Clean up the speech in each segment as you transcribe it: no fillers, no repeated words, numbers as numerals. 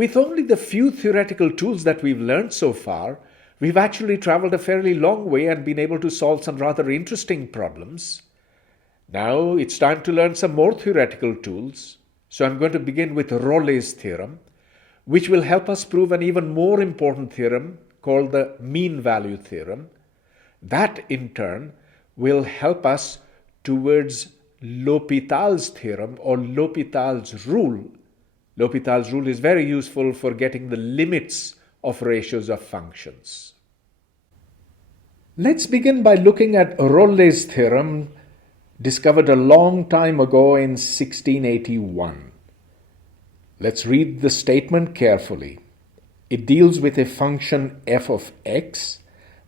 With only the few theoretical tools that we've learned so far, we've actually traveled a fairly long way and been able to solve some rather interesting problems. Now it's time to learn some more theoretical tools. So I'm going to begin with Rolle's theorem, which will help us prove an even more important theorem called the mean value theorem. That, in turn, will help us towards L'Hopital's theorem or L'Hopital's rule. L'Hopital's rule is very useful for getting the limits of ratios of functions. Let's begin by looking at Rolle's theorem, discovered a long time ago in 1681. Let's read the statement carefully. It deals with a function f of x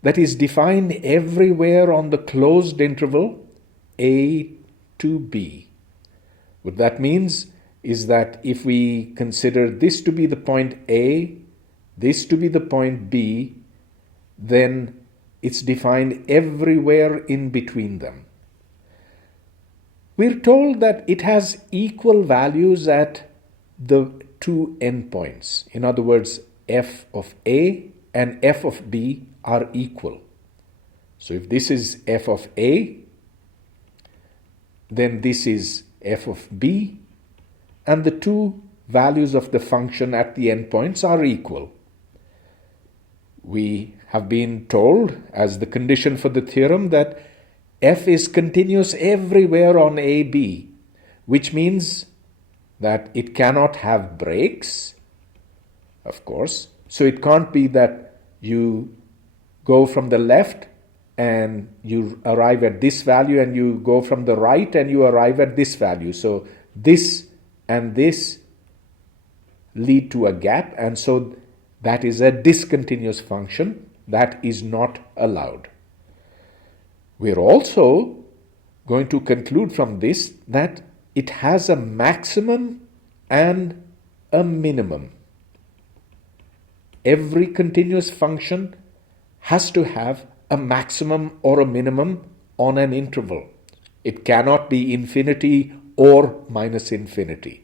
that is defined everywhere on the closed interval a to b. What that means is that if we consider this to be the point A, this to be the point B, then it's defined everywhere in between them. We're told that it has equal values at the two endpoints. In other words, f of A and f of B are equal. So if this is f of A, then this is f of B, and the two values of the function at the endpoints are equal. We have been told as the condition for the theorem that f is continuous everywhere on AB, which means that it cannot have breaks, of course. So it can't be that you go from the left and you arrive at this value and you go from the right and you arrive at this value. So this and this lead to a gap, and so that is a discontinuous function. That is not allowed. We're also going to conclude from this that it has a maximum and a minimum. Every continuous function has to have a maximum or a minimum on an interval. It cannot be infinity or minus infinity.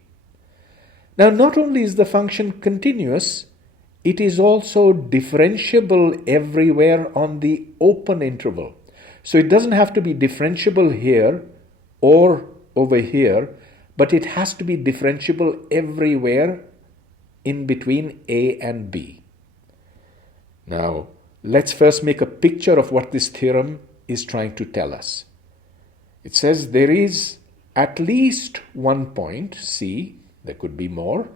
Now, not only is the function continuous, it is also differentiable everywhere on the open interval. So it doesn't have to be differentiable here or over here, but it has to be differentiable everywhere in between A and B. Now, let's first make a picture of what this theorem is trying to tell us. It says there is at least one point, C, there could be more,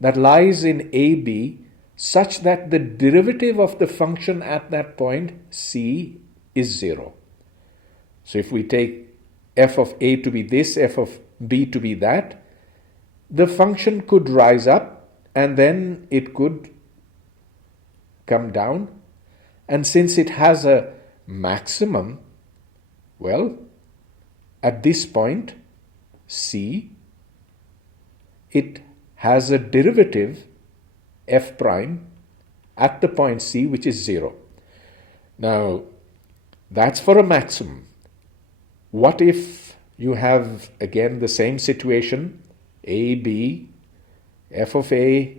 that lies in AB such that the derivative of the function at that point, C, is 0. So if we take f of A to be this, f of B to be that, the function could rise up and then it could come down. And since it has a maximum, well, at this point, C, it has a derivative, f prime, at the point C, which is 0. Now, that's for a maximum. What if you have, again, the same situation, A, B, f of A,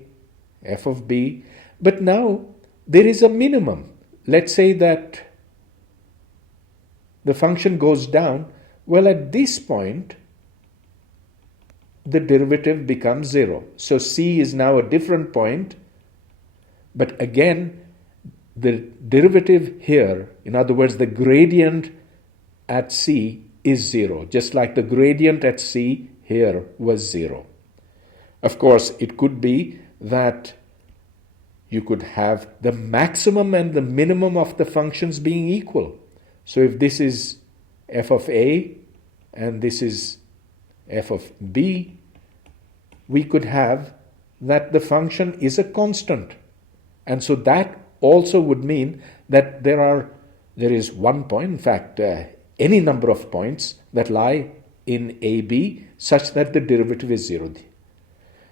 f of B, but now there is a minimum. Let's say that the function goes down. Well, at this point, the derivative becomes 0. So C is now a different point, but again, the derivative here, in other words, the gradient at C is 0, just like the gradient at C here was 0. Of course, it could be that you could have the maximum and the minimum of the functions being equal. So if this is f of A and this is f of B, we could have that the function is a constant. And so that also would mean that there is one point, in fact, any number of points that lie in AB such that the derivative is 0.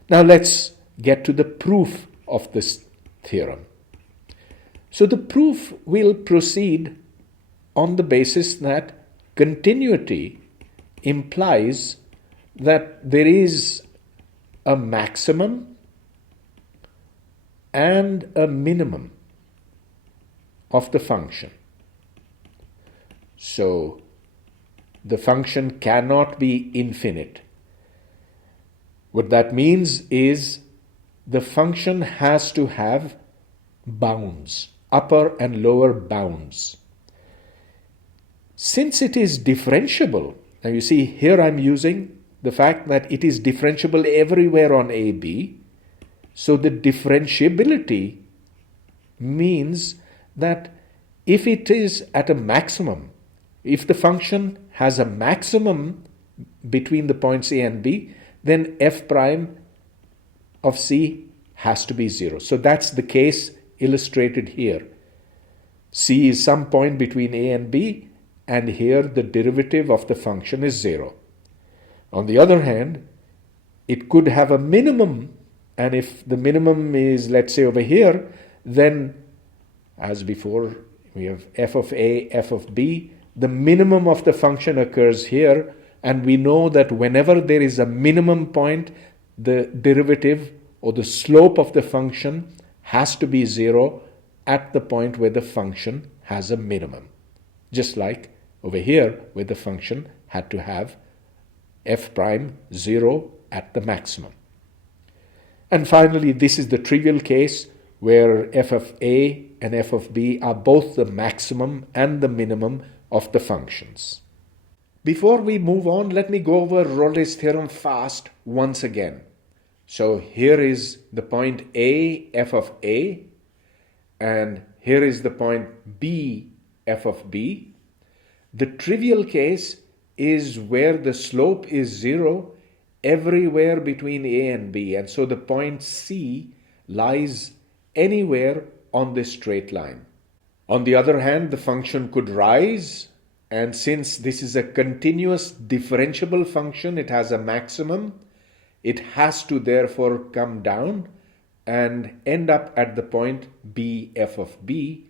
Now let's get to the proof of this theorem. So the proof will proceed on the basis that continuity implies that there is a maximum and a minimum of the function. So the function cannot be infinite. What that means is the function has to have bounds, upper and lower bounds. Since it is differentiable, now you see here I'm using the fact that it is differentiable everywhere on AB. So the differentiability means that if it is at a maximum, if the function has a maximum between the points A and B, then f prime of C has to be 0. So that's the case illustrated here. C is some point between A and B, and here the derivative of the function is 0. On the other hand, it could have a minimum, and if the minimum is, let's say, over here, then as before we have f of A, f of B. The minimum of the function occurs here, and we know that whenever there is a minimum point, the derivative or the slope of the function has to be 0 at the point where the function has a minimum. Just like over here where the function had to have f prime 0 at the maximum. And finally, this is the trivial case where f of A and f of B are both the maximum and the minimum of the functions. Before we move on, let me go over Rolle's theorem fast once again. So here is the point A, f of A, and here is the point B, f of B. The trivial case is where the slope is 0 everywhere between A and B, and so the point C lies anywhere on this straight line. On the other hand, the function could rise, and since this is a continuous differentiable function, it has a maximum, it has to therefore come down and end up at the point B, f of B.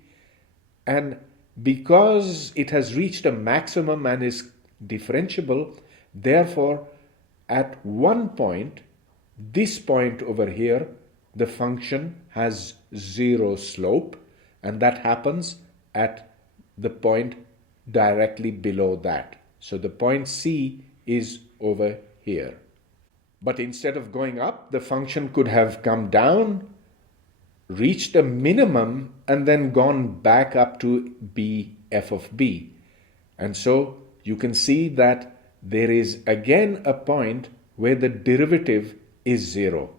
And because it has reached a maximum and is differentiable, therefore at one point, this point over here, the function has 0 slope, and that happens at the point directly below that. So the point C is over here. But instead of going up, the function could have come down, reached a minimum, and then gone back up to B, f of B. And so you can see that there is again a point where the derivative is 0.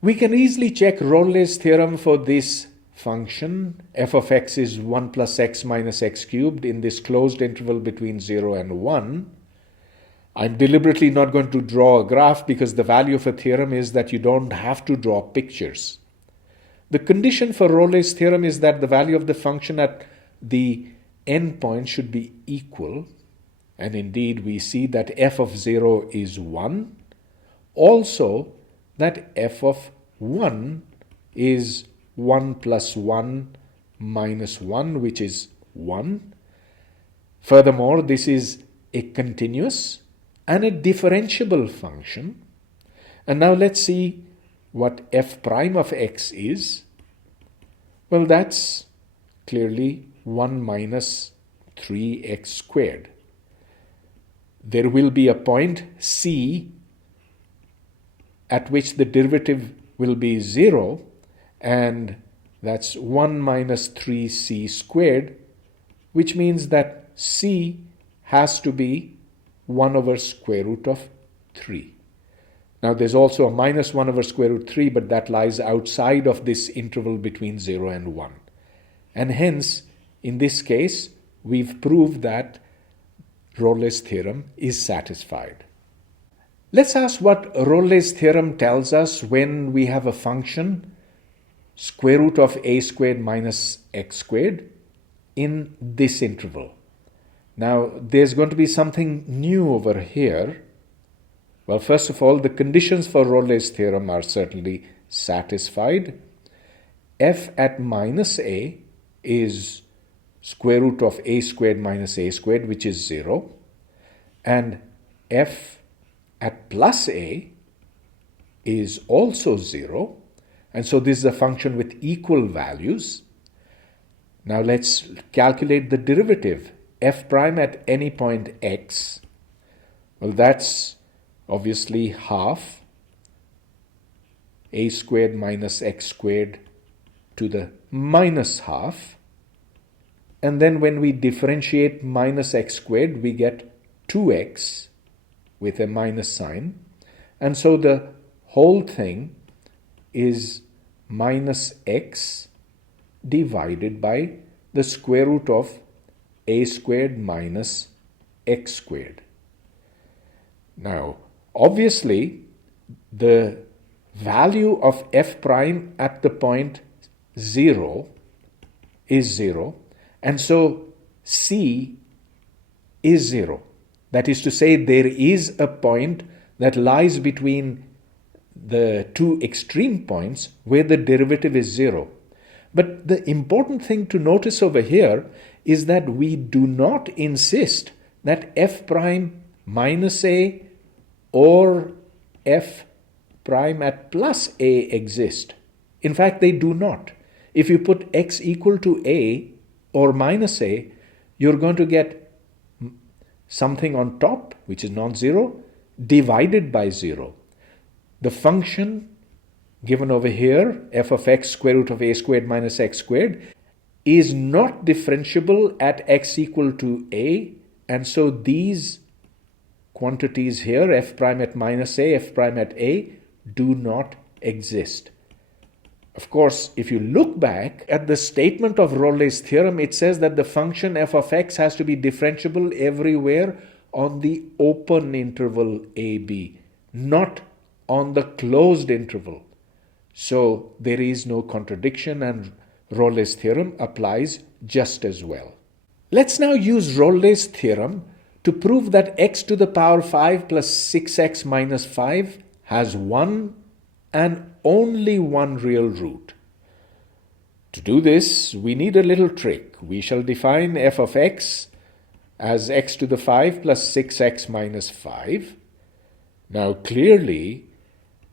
We can easily check Rolle's theorem for this function. F of x is 1 plus x minus x cubed in this closed interval between 0 and 1. I'm deliberately not going to draw a graph because the value of a theorem is that you don't have to draw pictures. The condition for Rolle's theorem is that the value of the function at the endpoint should be equal. And indeed, we see that f of 0 is 1. Also, that f of 1 is 1 plus 1 minus 1, which is 1. Furthermore, this is a continuous and a differentiable function. And now let's see what f prime of x is. Well, that's clearly 1 minus 3x squared. There will be a point C at which the derivative will be 0, and that's 1 minus 3c squared, which means that c has to be 1 over square root of 3. Now there's also a minus 1 over square root 3, but that lies outside of this interval between 0 and 1. And hence, in this case, we've proved that Rolle's theorem is satisfied. Let's ask what Rolle's theorem tells us when we have a function square root of a squared minus x squared in this interval. Now, there's going to be something new over here. Well, first of all, the conditions for Rolle's theorem are certainly satisfied. F at minus a is square root of a squared minus a squared, which is 0. And f at plus a is also 0. And so this is a function with equal values. Now let's calculate the derivative, f prime at any point x. Well, that's obviously half a squared minus x squared to the minus half. And then when we differentiate minus x squared, we get 2x with a minus sign. And so the whole thing is minus x divided by the square root of a squared minus x squared. Now, obviously, the value of f prime at the point 0 is 0, and so c is 0. That is to say, there is a point that lies between the two extreme points where the derivative is 0. But the important thing to notice over here is that we do not insist that f prime minus a or f prime at plus a exist. In fact, they do not. If you put x equal to a or minus a, you're going to get something on top, which is non-zero, divided by 0. The function given over here, f of x square root of a squared minus x squared, is not differentiable at x equal to a, and so these quantities here, f prime at minus a, f prime at a, do not exist. Of course, if you look back at the statement of Rolle's theorem, it says that the function f of x has to be differentiable everywhere on the open interval ab, not on the closed interval. So there is no contradiction, and Rolle's theorem applies just as well. Let's now use Rolle's theorem to prove that x to the power 5 plus 6x minus 5 has one and only one real root. To do this, we need a little trick. We shall define f of x as x to the 5 plus 6x minus 5. Now clearly,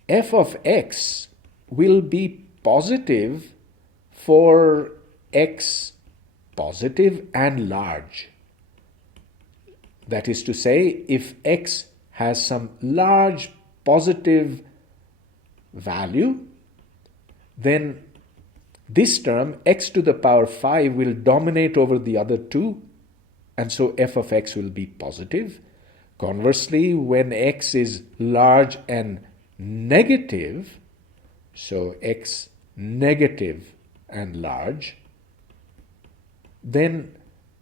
f of x will be positive for x positive and large. That is to say, if x has some large positive value, then this term, x to the power 5, will dominate over the other two, and so f of x will be positive. Conversely, when x is large and negative, so x negative and large, then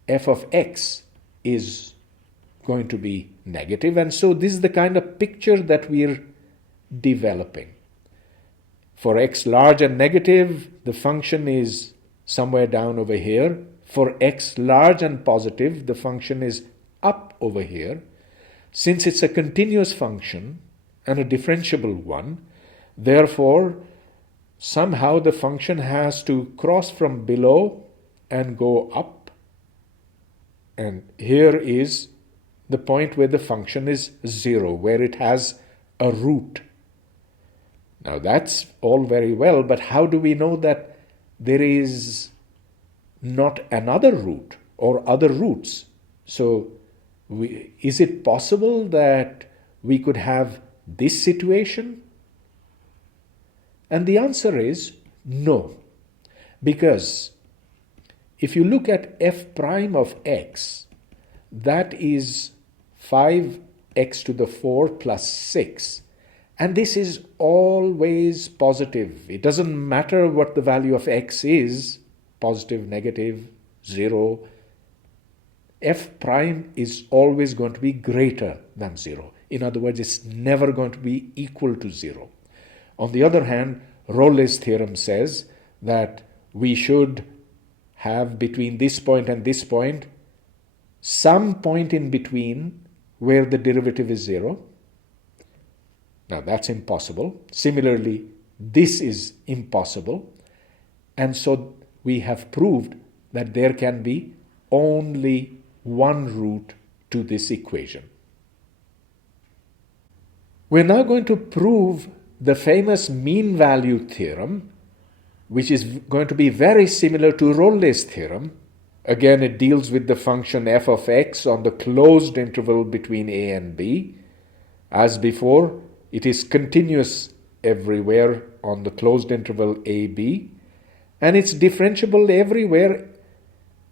f of x is going to be negative. And so this is the kind of picture that we're developing. For x large and negative, the function is somewhere down over here. For x large and positive, the function is up over here. Since it's a continuous function and a differentiable one, therefore, somehow the function has to cross from below and go up. And here is the point where the function is 0, where it has a root. Now that's all very well, but how do we know that there is not another root or other roots? So is it possible that we could have this situation? And the answer is no, because if you look at f prime of x, that is 5x to the 4 plus 6. And this is always positive. It doesn't matter what the value of x is, positive, negative, 0. F prime is always going to be greater than 0. In other words, it's never going to be equal to 0. On the other hand, Rolle's theorem says that we should have between this point and this point some point in between where the derivative is 0. Now that's impossible. Similarly, this is impossible. And so we have proved that there can be only one root to this equation. We're now going to prove the famous mean value theorem, which is going to be very similar to Rolle's theorem. Again, it deals with the function f of x on the closed interval between a and b. As before, it is continuous everywhere on the closed interval ab, and it's differentiable everywhere,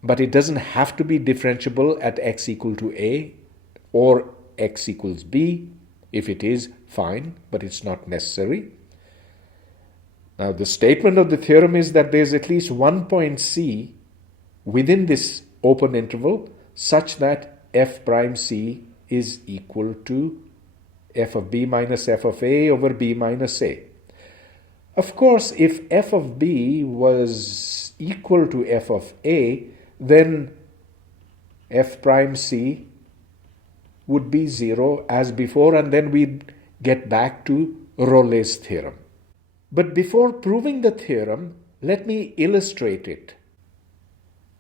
but it doesn't have to be differentiable at x equal to a or x equals b. If it is, fine, but it's not necessary. Now, the statement of the theorem is that there's at least one point c within this open interval such that f prime c is equal to f of b minus f of a over b minus a. Of course, if f of b was equal to f of a, then f prime c would be 0 as before, and then we'd get back to Rolle's theorem. But before proving the theorem, let me illustrate it.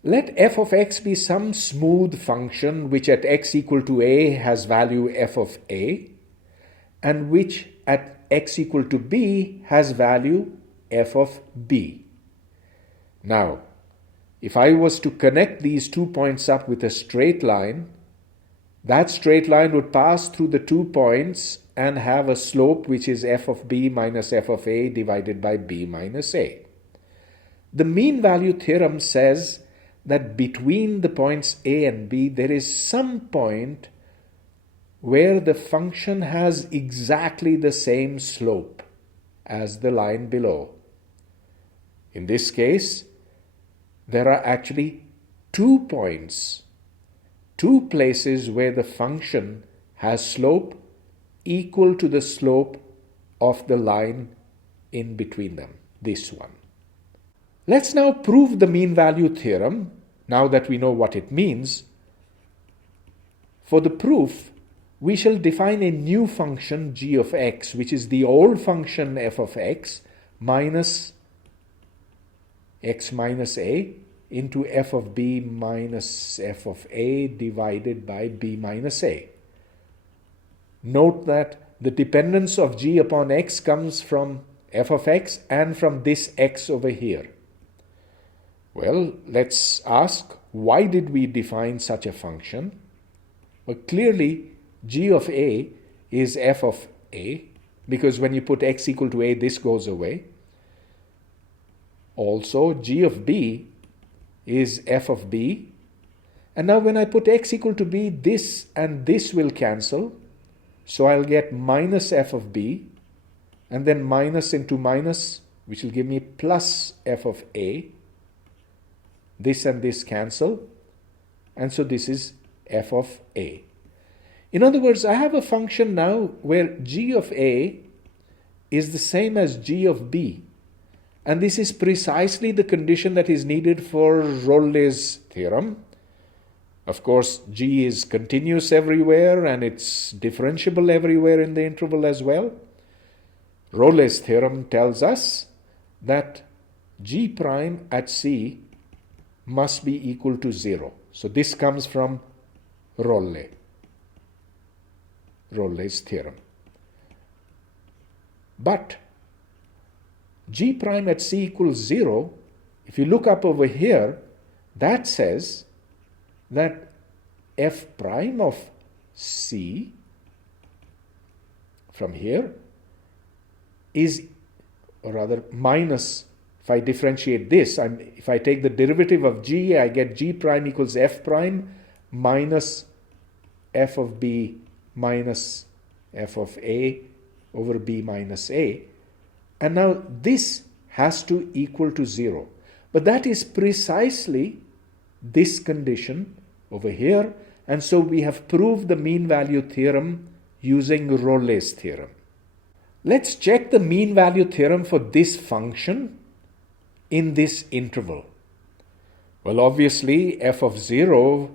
Let f of x be some smooth function which at x equal to a has value f of a, and which at x equal to b has value f of b. Now, if I was to connect these 2 points up with a straight line, that straight line would pass through the 2 points and have a slope which is f of b minus f of a divided by b minus a. The mean value theorem says that between the points a and b there is some point where the function has exactly the same slope as the line below. In this case, there are actually 2 points, 2 places where the function has slope equal to the slope of the line in between them, this one. Let's now prove the mean value theorem, now that we know what it means. For the proof, we shall define a new function g of x, which is the old function f of x minus x minus a into f of b minus f of a divided by b minus a. Note that the dependence of g upon x comes from f of x and from this x over here. Well, let's ask, why did we define such a function? Well, clearly, g of a is f of a, because when you put x equal to a, this goes away. Also, g of b is f of b. And now when I put x equal to b, this and this will cancel. So I'll get minus f of b, and then minus into minus, which will give me plus f of a. This and this cancel, and so this is f of a. In other words, I have a function now where g of a is the same as g of b, and this is precisely the condition that is needed for Rolle's theorem. Of course, g is continuous everywhere and it's differentiable everywhere in the interval as well. Rolle's theorem tells us that g prime at c must be equal to 0. So this comes from Rolle's theorem. But g prime at c equals 0, if you look up over here, that says that f prime of c from here is, or rather minus, if I differentiate this, if I take the derivative of g, I get g prime equals f prime minus f of b minus f of a over b minus a. And now this has to equal to 0. But that is precisely this condition over here. And so we have proved the mean value theorem using Rolle's theorem. Let's check the mean value theorem for this function in this interval. Well, obviously, f of 0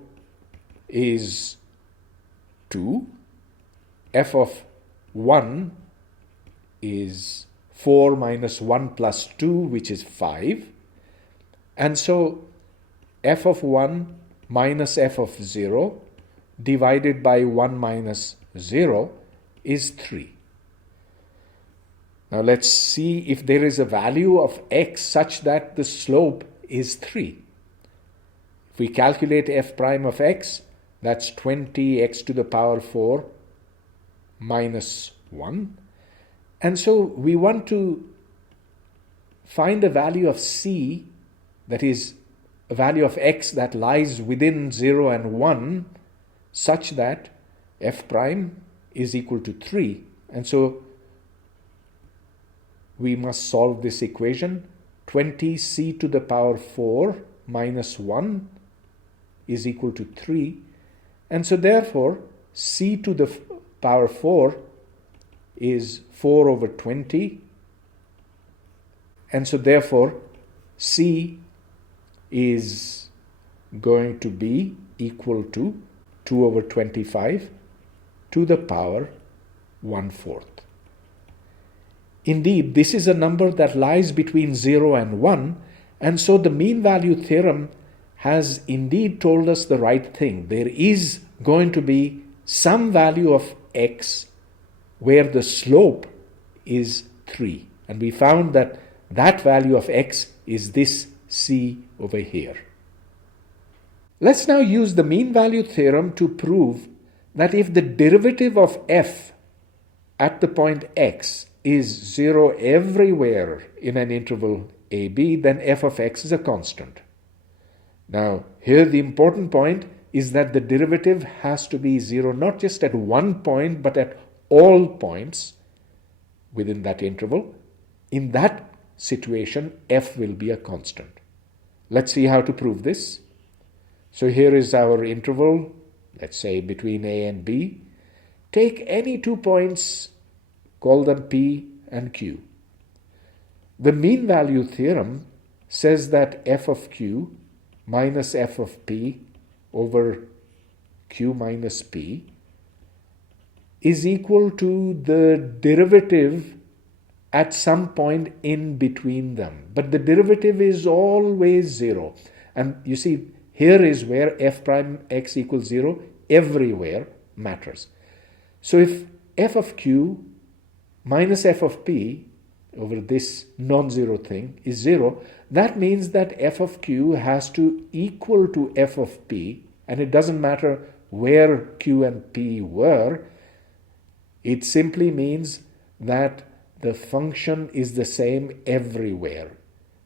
is 2. F of 1 is 4 minus 1 plus 2, which is 5. And so f of 1 minus f of 0 divided by 1 minus 0 is 3. Now let's see if there is a value of x such that the slope is 3. If we calculate f prime of x, that's 20x to the power 4 minus 1. And so we want to find a value of c, that is a value of x that lies within 0 and 1, such that f prime is equal to 3. And so we must solve this equation. 20c to the power 4 minus 1 is equal to 3. And so therefore, c to the power 4 is 4 over 20. And so therefore, c is going to be equal to 2 over 25 to the power 1/4. Indeed, this is a number that lies between 0 and 1, and so the mean value theorem has indeed told us the right thing. There is going to be some value of x where the slope is 3. And we found that that value of x is this c over here. Let's now use the mean value theorem to prove that if the derivative of f at the point x is 0 everywhere in an interval ab, then f of x is a constant. Now, here the important point is that the derivative has to be 0 not just at one point, but at all points within that interval. In that situation, f will be a constant. Let's see how to prove this. So here is our interval, let's say between a and b. Take any 2 points, call them p and q. The mean value theorem says that f of q minus f of p over q minus p is equal to the derivative at some point in between them. But the derivative is always 0. And you see, here is where f prime x equals 0 everywhere matters. So if f of q minus f of p over this non-zero thing is 0, that means that f of q has to equal to f of p, and it doesn't matter where q and p were. It simply means that the function is the same everywhere.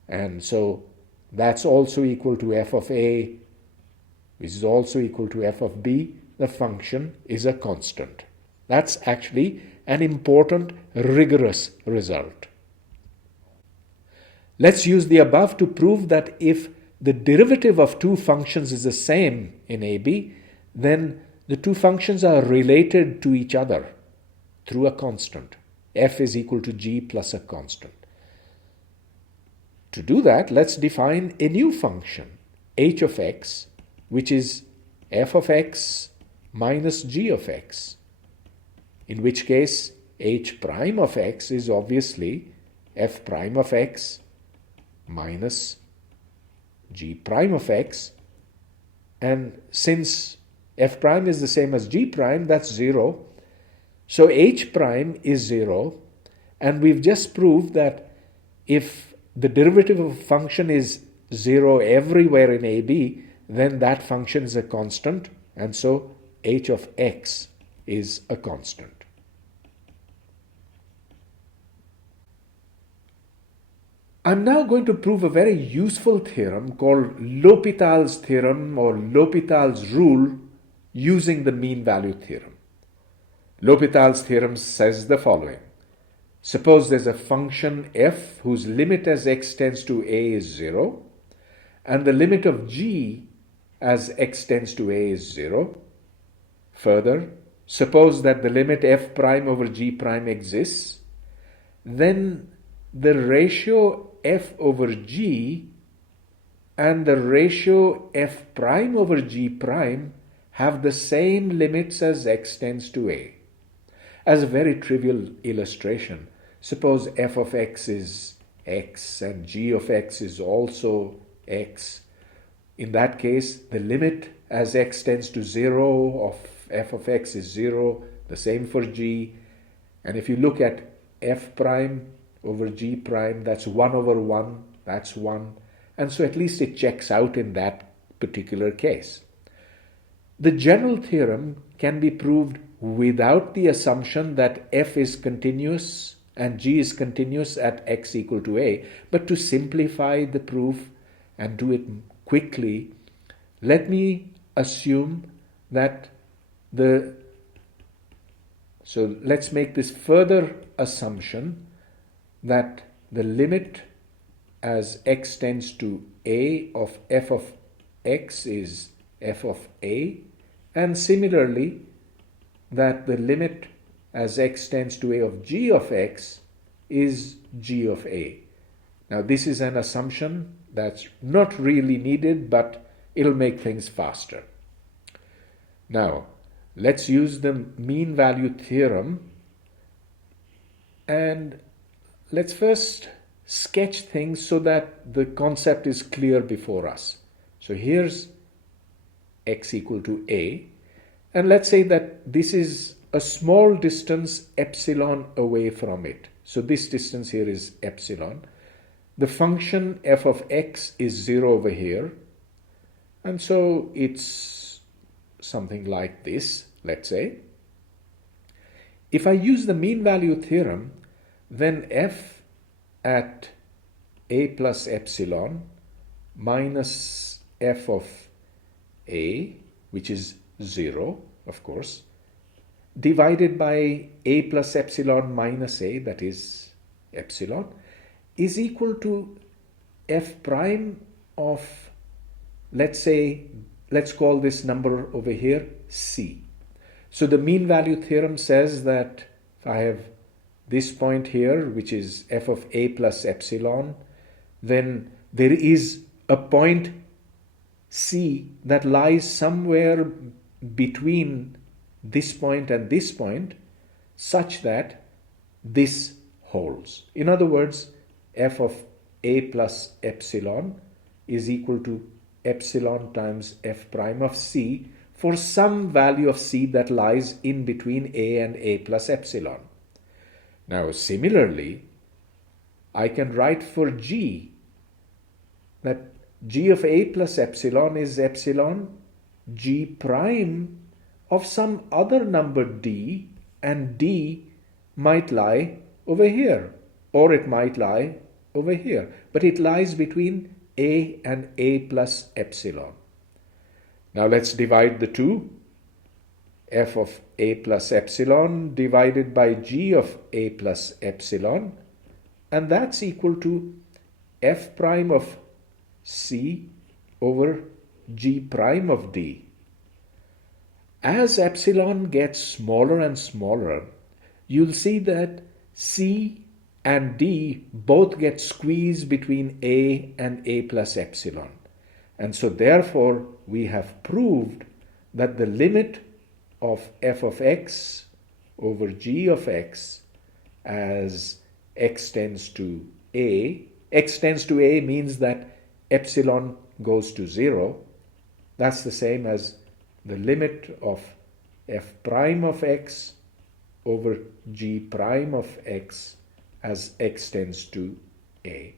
And so that's also equal to f of a, which is also equal to f of b. The function is a constant. That's actually an important, rigorous result. Let's use the above to prove that if the derivative of two functions is the same in AB, then the two functions are related to each other through a constant. F is equal to g plus a constant. To do that, let's define a new function, h of x, which is f of x minus g of x, in which case h prime of x is obviously f prime of x minus g prime of x. And since f prime is the same as g prime, that's 0. So h prime is 0. And we've just proved that if the derivative of a function is 0 everywhere in AB, then that function is a constant. And so h of x is a constant. I'm now going to prove a very useful theorem called L'Hopital's theorem or L'Hopital's rule using the mean value theorem. L'Hopital's theorem says the following. Suppose there's a function f whose limit as x tends to a is 0, and the limit of g as x tends to a is 0. Further, suppose that the limit f prime over g prime exists, then the ratio f over g and the ratio f prime over g prime have the same limits as x tends to a. As a very trivial illustration, suppose f of x is x and g of x is also x. In that case, the limit as x tends to 0 of f of x is 0, the same for g. And if you look at f prime over g prime, that's 1 over 1, that's 1. And so at least it checks out in that particular case. The general theorem can be proved without the assumption that f is continuous and g is continuous at x equal to a. But to simplify the proof and do it quickly, let me assume that so let's make this further assumption that the limit as x tends to a of f of x is f of a, and similarly that the limit as x tends to a of g of x is g of a. Now this is an assumption that's not really needed, but it'll make things faster. Now let's use the mean value theorem, and let's first sketch things so that the concept is clear before us. So here's x equal to a, and let's say that this is a small distance epsilon away from it. So this distance here is epsilon. The function f of x is 0 over here, and so it's something like this, let's say. If I use the mean value theorem, then f at a plus epsilon minus f of a, which is 0, of course, divided by a plus epsilon minus a, that is epsilon, is equal to f prime of, let's call this number over here c. So the mean value theorem says that if I have this point here, which is f of a plus epsilon, then there is a point c that lies somewhere between this point and this point, such that this holds. In other words, f of a plus epsilon is equal to epsilon times f prime of c for some value of c that lies in between a and a plus epsilon. Now similarly, I can write for g that g of a plus epsilon is epsilon g prime of some other number d, and d might lie over here, or it might lie over here, but it lies between a and a plus epsilon. Now let's divide the two. F of a plus epsilon divided by g of a plus epsilon, and that's equal to f prime of c over g prime of d. As epsilon gets smaller and smaller, you'll see that c and d both get squeezed between a and a plus epsilon. And so therefore we have proved that the limit of f of x over g of x as x tends to a means that epsilon goes to 0. That's the same as the limit of f prime of x over g prime of x as x tends to a.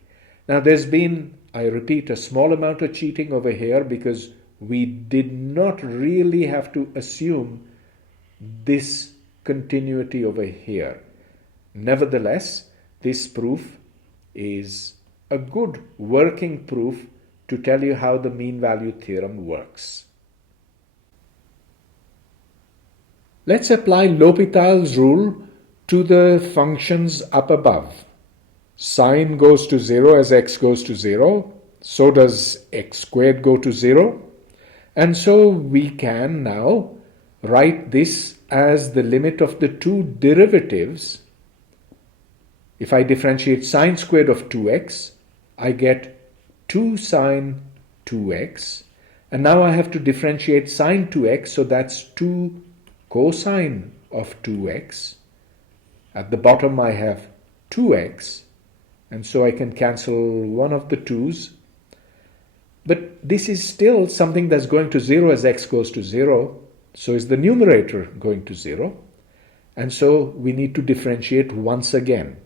Now there's been, I repeat, a small amount of cheating over here because we did not really have to assume this continuity over here. Nevertheless, this proof is a good working proof to tell you how the mean value theorem works. Let's apply L'Hopital's rule to the functions up above. Sine goes to 0 as x goes to 0. So does x squared go to 0. And so we can now write this as the limit of the two derivatives. If I differentiate sine squared of 2x, I get 2 sine 2x. And now I have to differentiate sine 2x, so that's 2 cosine of 2x. At the bottom I have 2x, and so I can cancel one of the 2's. But this is still something that's going to 0 as x goes to 0. So is the numerator going to 0. And so we need to differentiate once again.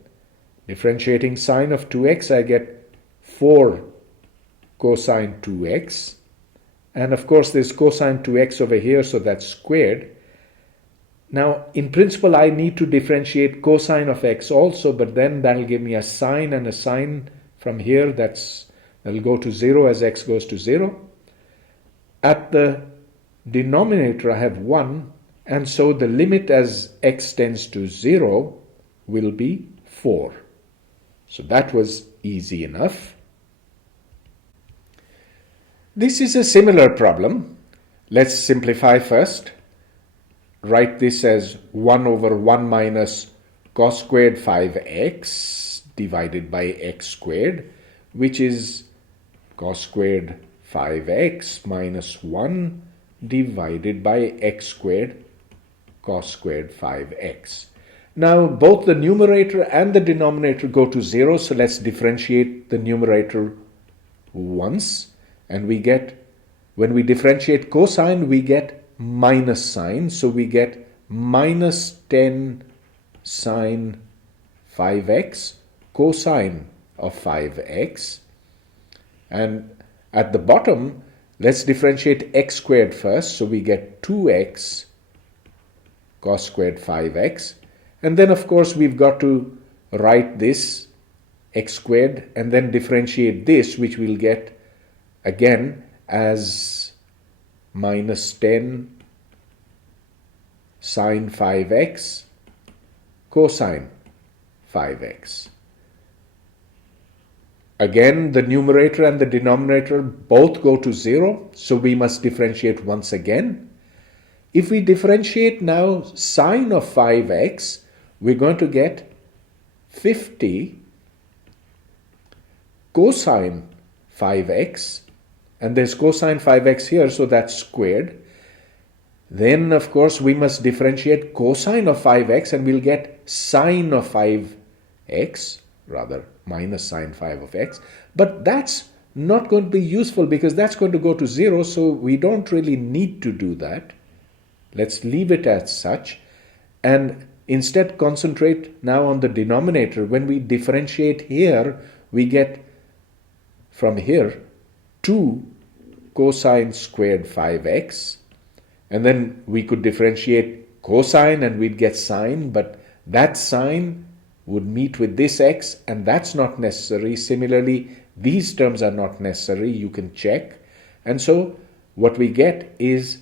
Differentiating sine of 2x, I get 4 cosine 2x. And of course, there's cosine 2x over here, so that's squared. Now, in principle, I need to differentiate cosine of x also, but then that'll give me a sine and a sine from here. That'll go to 0 as x goes to 0. At the denominator, I have 1, and so the limit as x tends to 0 will be 4. So that was easy enough. This is a similar problem. Let's simplify first. Write this as 1 over 1 minus cos squared 5x divided by x squared, which is cos squared 5x minus 1 divided by x squared cos squared 5x. Now both the numerator and the denominator go to 0, so let's differentiate the numerator once, and we get, when we differentiate cosine, we get minus sine, so we get minus 10 sine 5x cosine of 5x. And at the bottom, let's differentiate x squared first, so we get 2x cos squared 5x. And then, of course, we've got to write this x squared and then differentiate this, which we'll get again as minus 10 sine 5x cosine 5x. Again, the numerator and the denominator both go to 0, so we must differentiate once again. If we differentiate now sine of 5x, we're going to get 50 cosine 5x, and there's cosine 5x here, so that's squared. Then, of course, we must differentiate cosine of 5x, and we'll get sine of 5x, rather minus sine 5 of x. But that's not going to be useful because that's going to go to 0, so we don't really need to do that. Let's leave it as such and instead concentrate now on the denominator. When we differentiate here, we get from here 2 cosine squared 5x, and then we could differentiate cosine and we'd get sine, but that sine would meet with this x, and that's not necessary. Similarly, these terms are not necessary. You can check. And so what we get is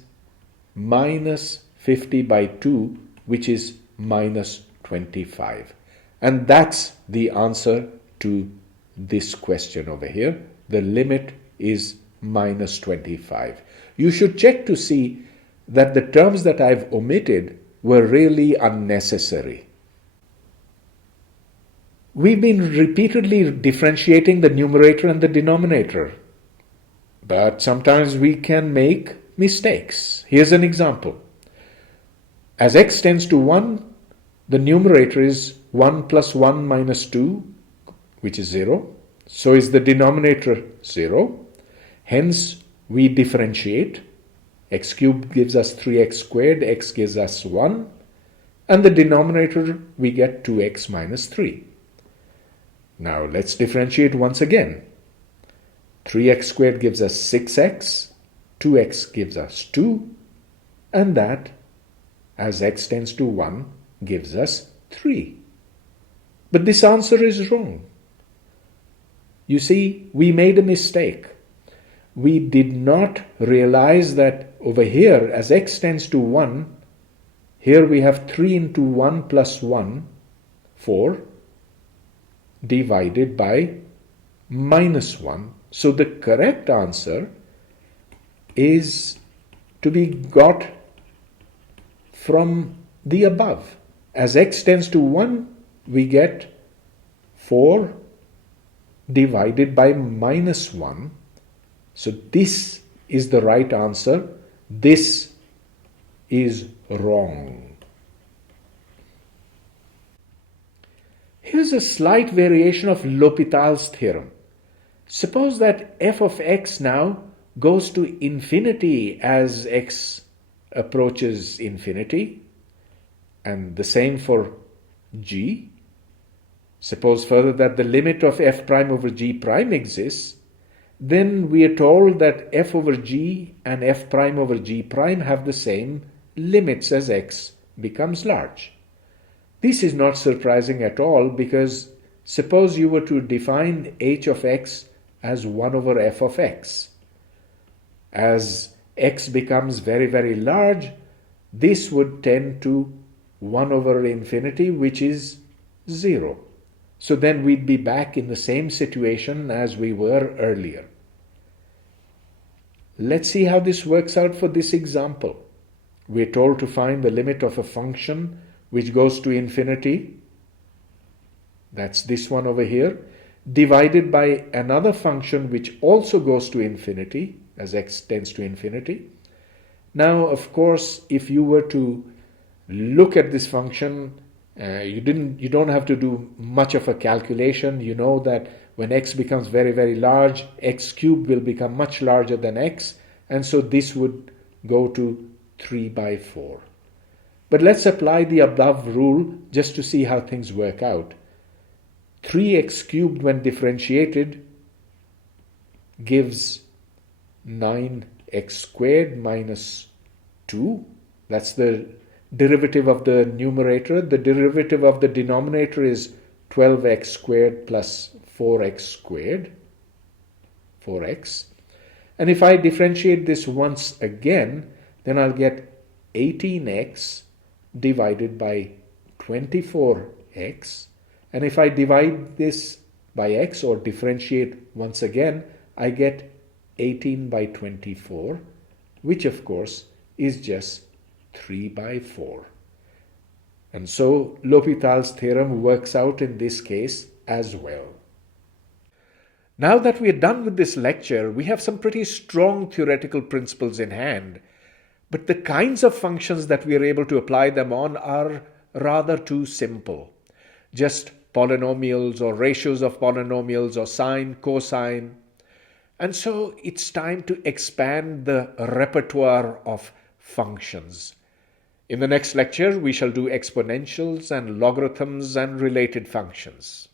minus 50 by 2, which is minus 25. And that's the answer to this question over here. The limit is minus 25. You should check to see that the terms that I've omitted were really unnecessary. We've been repeatedly differentiating the numerator and the denominator, but sometimes we can make mistakes. Here's an example. As x tends to 1, the numerator is 1 plus 1 minus 2, which is 0. So is the denominator 0. Hence, we differentiate. X cubed gives us 3x squared, x gives us 1. And the denominator, we get 2x minus 3. Now, let's differentiate once again. 3x squared gives us 6x, 2x gives us 2, and that, as x tends to 1, gives us 3. But this answer is wrong. You see, we made a mistake. We did not realize that over here, as x tends to 1, here we have 3 into 1 plus 1, 4, divided by minus 1. So the correct answer is to be got from the above. As x tends to 1, we get 4 divided by minus 1. So this is the right answer. This is wrong. Here's a slight variation of L'Hopital's theorem. Suppose that f of x now goes to infinity as x approaches infinity, And the same for g. Suppose further that the limit of f prime over g prime exists, then we are told that f over g and f prime over g prime have the same limits as x becomes large. This is not surprising at all, because suppose you were to define h of x as 1 over f of x. As x becomes very, very large, this would tend to 1 over infinity, which is 0. So then we'd be back in the same situation as we were earlier. Let's see how this works out for this example. We're told to find the limit of a function which goes to infinity, that's this one over here, divided by another function which also goes to infinity, as x tends to infinity. Now, of course, if you were to look at this function, you don't have to do much of a calculation. You know that when x becomes very, very large, x cubed will become much larger than x, and so this would go to 3 by 4. But let's apply the above rule just to see how things work out. 3x cubed when differentiated gives 9x squared minus 2. That's the derivative of the numerator. The derivative of the denominator is 12x squared plus 4x squared, 4x. And if I differentiate this once again, then I'll get 18x divided by 24x. And if I divide this by x or differentiate once again, I get 18 by 24, which of course is just 3 by 4. And so L'Hopital's theorem works out in this case as well. Now that we are done with this lecture, we have some pretty strong theoretical principles in hand, but the kinds of functions that we are able to apply them on are rather too simple. Just polynomials or ratios of polynomials or sine, cosine. And so it's time to expand the repertoire of functions. In the next lecture, we shall do exponentials and logarithms and related functions.